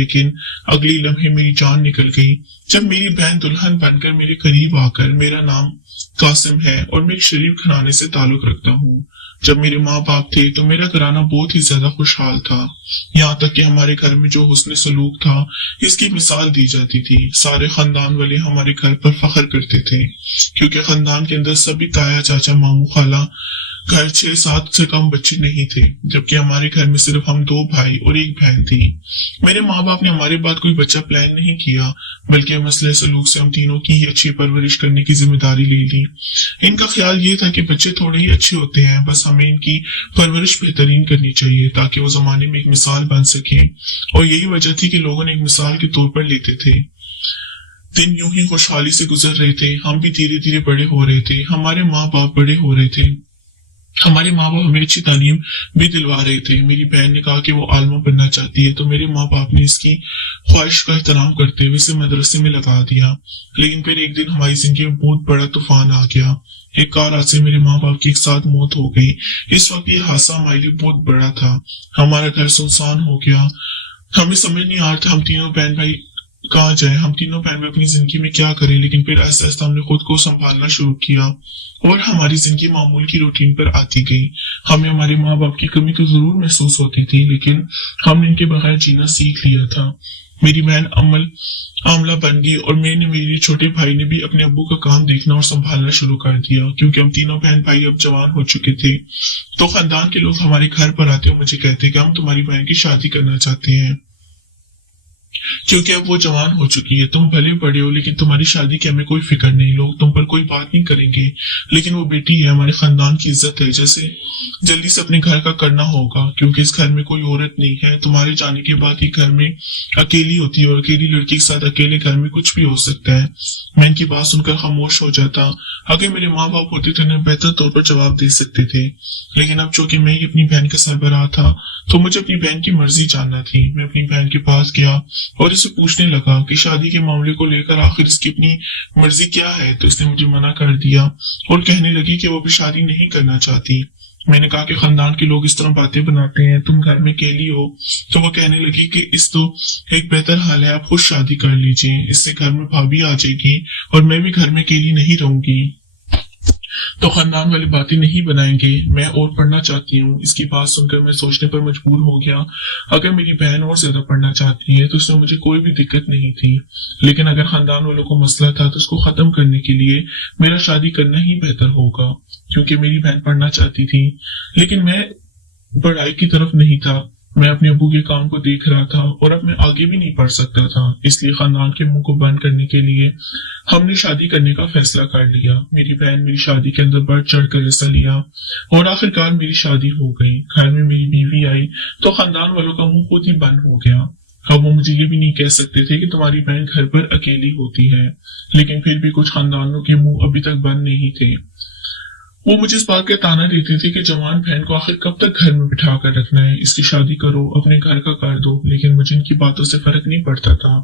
लेकिन अगली लम्हे मेरी जान निकल गई जब मेरी बहन दुल्हन बनकर मेरे करीब आकर मेरा नाम कासिम है और मैं एक शरीफ घराने से ताल्लुक रखता हूँ। जब मेरे माँ बाप थे तो मेरा घराना बहुत ही ज्यादा खुशहाल था, यहाँ तक कि हमारे घर में जो हुस्न सलूक था इसकी मिसाल दी जाती थी। सारे खानदान वाले हमारे घर पर फख्र करते थे क्योंकि खानदान के अंदर सभी ताया चाचा मामू खाला घर 6-7 से कम बच्चे नहीं थे, जबकि हमारे घर में सिर्फ हम 2 भाई और 1 बहन थी। मेरे माँ बाप ने हमारे बाद कोई बच्चा प्लान नहीं किया, बल्कि मसले सलूक से हम तीनों की ही अच्छी परवरिश करने की जिम्मेदारी ले ली। इनका ख्याल ये था कि बच्चे थोड़े ही अच्छे होते हैं, बस हमें इनकी परवरिश बेहतरीन करनी चाहिए ताकि वो जमाने में एक मिसाल बन सके, और यही वजह थी कि लोगों ने एक मिसाल के तौर पर लेते थे। दिन यूं ही खुशहाली से गुजर रहे थे, हम भी धीरे धीरे बड़े हो रहे थे, हमारे माँ बाप बड़े हो रहे थे, हमारे माँ बाप हमें अच्छी तालीम भी दिलवा रहे थे। मेरी बहन ने कहा कि वो आलमा बनना चाहती है, तो मेरे माँ बाप ने इसकी ख्वाहिश का एहतराम करते हुए इसे मदरसे में लगा दिया। लेकिन फिर एक दिन हमारी जिंदगी में बहुत बड़ा तूफान आ गया। एक कार हादसे से मेरे माँ बाप की एक साथ मौत हो गई। इस वक्त ये हादसा हमारे लिए बहुत बड़ा था। हमारा घर सुनसान हो गया। हमें समझ नहीं आ रहा था हम तीनों बहन भाई कहाँ जाए, हम तीनों बहन भाई अपनी जिंदगी में क्या करें। लेकिन फिर ऐसा ऐसा हमने खुद को संभालना शुरू किया और हमारी जिंदगी मामूल की रूटीन पर आती गई। हमें हमारे माँ बाप की कमी तो जरूर महसूस होती थी, लेकिन हमने इनके बगैर जीना सीख लिया था। मेरी बहन आमला बन गई और मेरे छोटे भाई ने भी अपने अब्बू का काम देखना और संभालना शुरू कर दिया। क्योंकि हम तीनों बहन भाई अब जवान हो चुके थे, तो खानदान के लोग हमारे घर पर आते और मुझे कहते कि हम तुम्हारी बहन की शादी करना चाहते हैं, क्योंकि अब वो जवान हो चुकी है। तुम भले बड़े हो, लेकिन तुम्हारी शादी की हमें कोई फिक्र नहीं, लोग तुम पर कोई बात नहीं करेंगे, लेकिन वो बेटी है, हमारे खानदान की इज्जत है, जैसे जल्दी से अपने घर का करना होगा, क्योंकि इस घर में कोई औरत नहीं है। तुम्हारे जाने के बाद ये घर में अकेली होती है और अकेली लड़की के साथ अकेले घर में कुछ भी हो सकता है। मैं इनकी बात सुनकर खामोश हो जाता। अगर मेरे माँ बाप होते तो इन्हें बेहतर तौर पर जवाब दे सकते थे, लेकिन अब चूंकि मैं ही अपनी बहन का सरबराह था तो मुझे अपनी बहन की मर्जी जानना थी। मैं अपनी बहन के पास गया और इसे पूछने लगा कि शादी के मामले को लेकर आखिर इसकी अपनी मर्जी क्या है, तो इसने मुझे मना कर दिया और कहने लगी कि वो भी शादी नहीं करना चाहती। मैंने कहा कि खानदान के लोग इस तरह बातें बनाते हैं, तुम घर में अकेली हो, तो वो कहने लगी कि इस तो एक बेहतर हाल है, आप खुद शादी कर लीजिए, इससे घर में भाभी आ जाएगी और मैं भी घर में अकेली नहीं रहूंगी, तो खानदान वाली बातें नहीं बनाएंगे, मैं और पढ़ना चाहती हूँ। इसकी बात सुनकर मैं सोचने पर मजबूर हो गया, अगर मेरी बहन और ज्यादा पढ़ना चाहती है तो इसमें मुझे कोई भी दिक्कत नहीं थी, लेकिन अगर खानदान वालों को मसला था तो उसको खत्म करने के लिए मेरा शादी करना ही बेहतर होगा, क्योंकि मेरी बहन पढ़ना चाहती थी, लेकिन मैं पढ़ाई की तरफ नहीं था। मैं अपने अबू के काम को देख रहा था और अब मैं आगे भी नहीं पढ़ सकता था, इसलिए खानदान के मुंह को बंद करने के लिए हमने शादी करने का फैसला कर लिया। मेरी बहन मेरी शादी के अंदर बढ़ चढ़ कर हिस्सा लिया और आखिरकार मेरी शादी हो गई। घर में मेरी बीवी आई तो खानदान वालों का मुंह खुद ही बंद हो गया। अब वो मुझे ये भी नहीं कह सकते थे कि तुम्हारी बहन घर पर अकेली होती है, लेकिन फिर भी कुछ खानदानों के मुंह अभी तक बंद नहीं थे। वो मुझे इस बात का ताना देती थी कि जवान बहन को आखिर कब तक घर में बिठा कर रखना है, इसकी शादी करो, अपने घर का कर दो, लेकिन मुझे इनकी बातों से फर्क नहीं पड़ता था।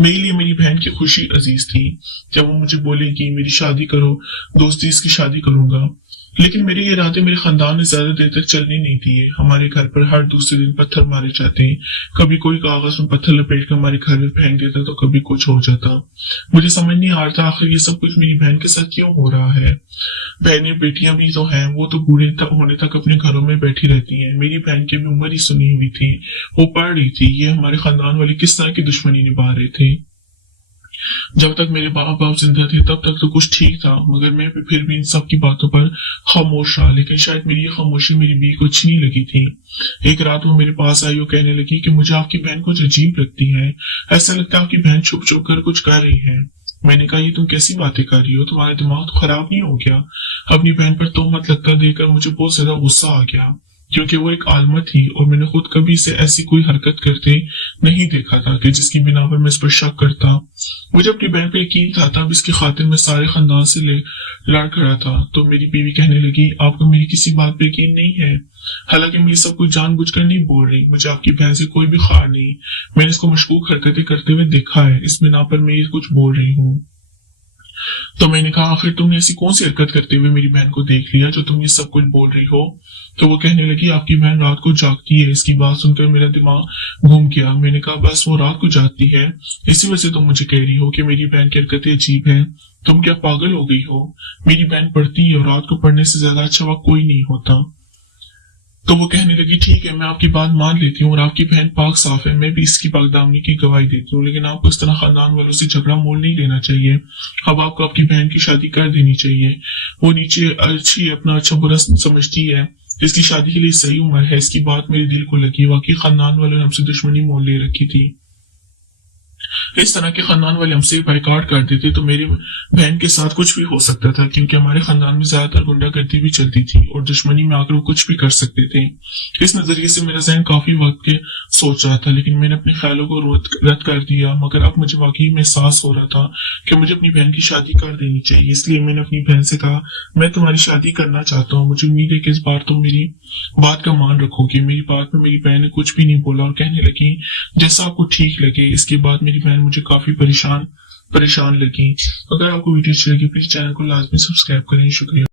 मेरे लिए मेरी बहन की खुशी अजीज थी। जब वो मुझे बोलेगी मेरी शादी करो, दोस्ती इसकी शादी करूंगा, लेकिन मेरे इरादे मेरे खानदान ने ज्यादा देर तक चलने नहीं दिए। हमारे घर पर हर दूसरे दिन पत्थर मारे जाते, कभी कोई कागज में पत्थर लपेट कर हमारे घर में फेंक देता तो कभी कुछ हो जाता। मुझे समझ नहीं आ रहा था आखिर ये सब कुछ मेरी बहन के साथ क्यों हो रहा है। बहनें बेटियां भी तो हैं, वो तो बूढ़े होने तक अपने घरों में बैठी रहती हैं। मेरी बहन की भी उम्र ही सुनी हुई थी, वो पढ़ रही थी। ये हमारे खानदान वाले किस तरह की दुश्मनी निभा रहे थे। जब तक मेरे बाप बाप जिंदा थे तब तक तो कुछ ठीक था, मगर मैं फिर भी इन सब की बातों पर खामोश रहा। लेकिन शायद मेरी ये खामोशी मेरी बीवी को अच्छी नहीं लगी थी। एक रात वो मेरे पास आई और कहने लगी कि मुझे आपकी बहन कुछ अजीब लगती है, ऐसा लगता है आपकी बहन छुप छुप कर कुछ कर रही है। मैंने कहा ये तुम कैसी बातें कर रही हो, तुम्हारा दिमाग तो खराब नहीं हो गया। अपनी बहन पर तोहमत लगता देखकर मुझे बहुत ज्यादा गुस्सा आ गया, क्योंकि वो एक आलमा थी और मैंने खुद कभी इसे ऐसी कोई हरकत करते नहीं देखा था कि जिसकी बिना पर मैं इस पर शक करता। मुझे अपनी बहन पर यकीन था, तब इसकी खातिर मैं सारे खानदान से लड़ खड़ा था। तो मेरी बीवी कहने लगी आपको मेरी किसी बात पर यकीन नहीं है। हालांकि मैं ये सब कुछ जानबूझकर नहीं बोल रही, मुझे आपकी बहन से कोई भी खार नहीं। मैंने इसको मशकूक हरकतें करते हुए देखा है, इस बिना पर मैं ये कुछ बोल रही हूँ। तो मैंने कहा आखिर तुमने ऐसी कौन सी हरकत करते हुए मेरी बहन को देख लिया जो तुम ये सब कुछ बोल रही हो। तो वो कहने लगी आपकी बहन रात को जागती है। इसकी बात सुनकर मेरा दिमाग घूम गया। मैंने कहा बस वो रात को जागती है, इसी वजह से तुम मुझे कह रही हो कि मेरी बहन की हरकतें अजीब है। तुम क्या पागल हो गई हो? मेरी बहन पढ़ती है और रात को पढ़ने से ज्यादा अच्छा वक्त कोई नहीं होता। तो वो कहने लगी ठीक है, मैं आपकी बात मान लेती हूँ और आपकी बहन पाक साफ है, मैं भी इसकी पाकदामनी की गवाही देती हूँ, लेकिन आपको इस तरह खानदान वालों से झगड़ा मोल नहीं लेना चाहिए। अब आपको आपकी बहन की शादी कर देनी चाहिए। वो नीचे अच्छी अपना अच्छा बुरा समझती है, इसकी शादी के लिए सही उम्र है। इसकी बात मेरे दिल को लगी। वाकई खानदान वालों ने हमसे दुश्मनी मोल ले रखी थी। इस तरह के खानदान वाले हमसे बाइकाट कर देते तो मेरी बहन के साथ कुछ भी हो सकता था, क्योंकि हमारे खानदान में ज्यादातर गुंडागर्दी भी चलती थी और दुश्मनी में आकर वो कुछ भी कर सकते थे। इस नजरिए से मेरा जहन काफी वक्त के सोच रहा था, लेकिन मैंने अपने ख्यालों को रद्द कर दिया। मगर अब मुझे वाकई में एहसास हो रहा था कि मुझे अपनी बहन की शादी कर देनी चाहिए। इसलिए मैंने अपनी बहन से कहा मैं तुम्हारी शादी करना चाहता हूँ। मुझे उम्मीद है कि इस बार तुम मेरी बात का मान रखोगी। मेरी बात में मेरी बहन ने कुछ भी नहीं बोला और कहने लगी जैसा आपको ठीक लगे। इसके बाद मेरी बहन मुझे काफी परेशान लगी। अगर आपको वीडियो अच्छी लगी प्लीज चैनल को लाजमी सब्सक्राइब करें। शुक्रिया।